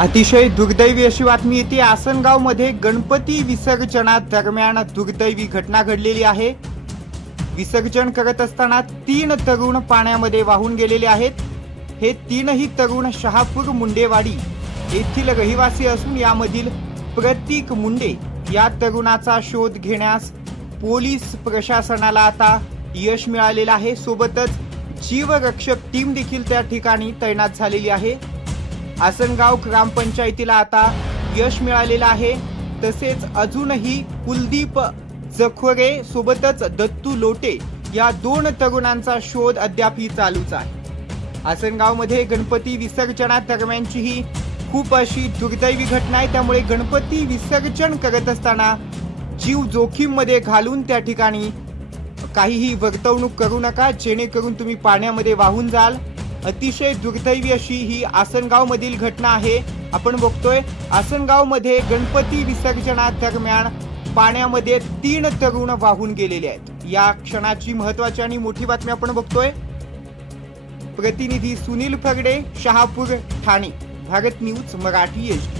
अतिशय दुर्दैवी अशी बातमी येते. आसनगावमध्ये गणपती विसर्जना दरम्यान दुर्दैवी घटना घडलेली आहे. विसर्जन करत असताना तीन तरुण पाण्यामध्ये वाहून गेलेले आहेत. हे तीनही तरुण शहापूर मुंडेवाडी येथील रहिवासी असून यामधील प्रतीक मुंडे या तरुणाचा शोध घेण्यास पोलीस प्रशासनाला आता यश मिळालेलं आहे. सोबतच जीवरक्षक टीम देखील त्या ठिकाणी तैनात झालेली आहे. आसनगाव ग्रामपंचायतीला आता यश मिळालेलं आहे. तसेच अजूनही कुलदीप जखोरे सोबतच दत्तू लोटे या दोन तरुणांचा शोध अद्यापही चालूच आहे. आसनगावमध्ये गणपती विसर्जना दरम्यानची ही खूप अशी दुर्दैवी घटना आहे. त्यामुळे गणपती विसर्जन करत असताना जीव जोखीममध्ये घालून त्या ठिकाणी काहीही वर्तवणूक करू नका. जेणेकरून तुम्ही पाण्यामध्ये वाहून जाल. अतिशय दुर्दैवी अशी ही आसनगावमधील घटना आहे. आपण बघतोय आसनगावमध्ये गणपती विसर्जनादरम्यान पाण्यामध्ये तीन तरुण वाहून गेलेले आहेत. या क्षणाची महत्वाची आणि मोठी बातमी आपण बघतोय. प्रतिनिधी सुनील फगडे शहापूर ठाणे भारत न्यूज मराठी एच